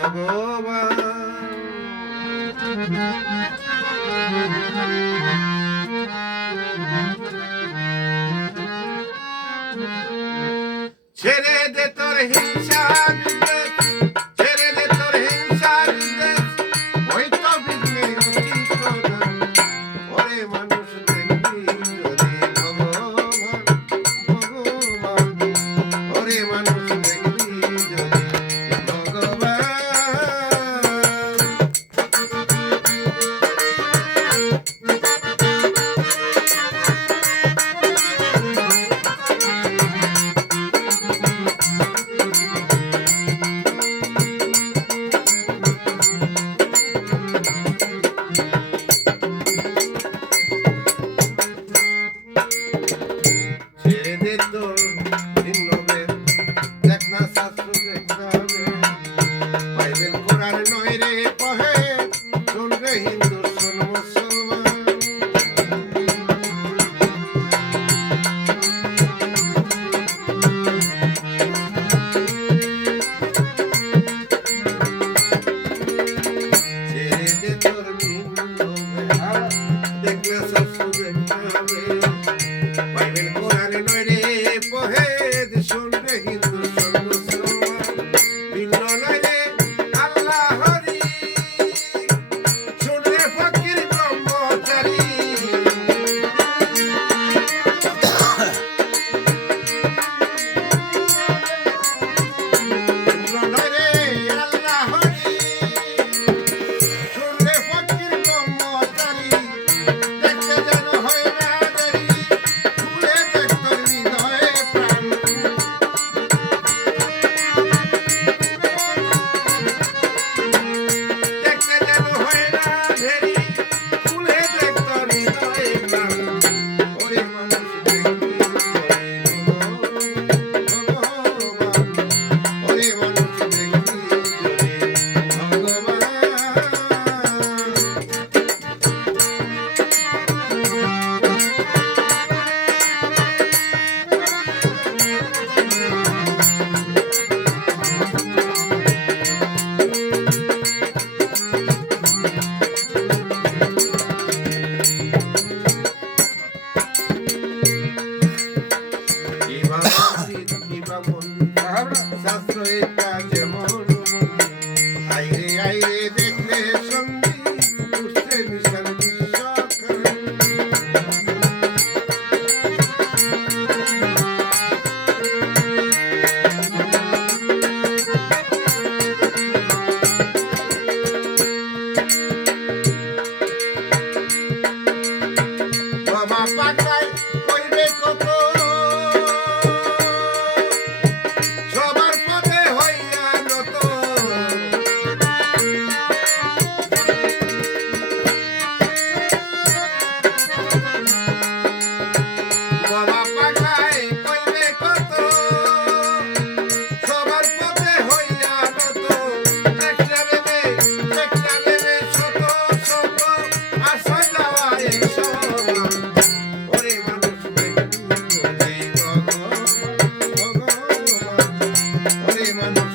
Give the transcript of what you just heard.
ভগবান। ছেড়ে দে তোর হিংসা বিদ্বেষ, ছেড়ে দে তোর হিংসা বিদ্বেষ, ওই তো বিঘ্নের অতীতকাল। ওরে মানুষ দেখবি যদি ভগবান, ভগবান, ওরে মানুষ দেখবি যদি ভগবান। ছেড়ে দে তোর ভিন্নভেদ, দেখ না শাস্ত্র দেখাবে, বাইবেল কোরআন নয় রে কহে, শোন রে হিন্দু শোন মুসলমান। ছেড়ে দে তোর ভিন্নভেদ, দেখ না শাস্ত্র দেখাবে, বাইবেল কোরআন নয় রে পহেদ, শোন রে হিন্দু শোন মুসলমান। ভিন্ন নয় রে আল্লাহ হরি, শোন রে ফকির ব্রহ্মচারী। ভিন্ন নয় রে আল্লাহ হরি, শোন রে ফকির ব্রহ্মচারী। দেখতে যেন হয় না দেরি, খুলে দেখ তোর হৃদয়ে প্রাণ। দেখতে যেন হয় না দেরি, খুলে দেখ তোর হৃদয়ে প্রাণ। ওরে মানুষ দেখবি ভগবান, ওরে মানুষ দেখবি ভগবান। কিবা মসজিদ কিবা মন্দির, শাস্ত্র এটা যেমন মন্দির। আইরে আইরে দেখলে সন্ধি, উঠছে বিশাল বিশ্বকাল। বাবা পাগলায় কইবে কত, সবার পথে হইয়া নত। বাবা পাগলায় কইবে কত, সবার পথে হইয়া নত। একটা নেবে শত শত, আশা যাওয়া এক সমান। ওরে মানুষ দেখবি যদি ভগবান, ভগবান, ওরে মানুষ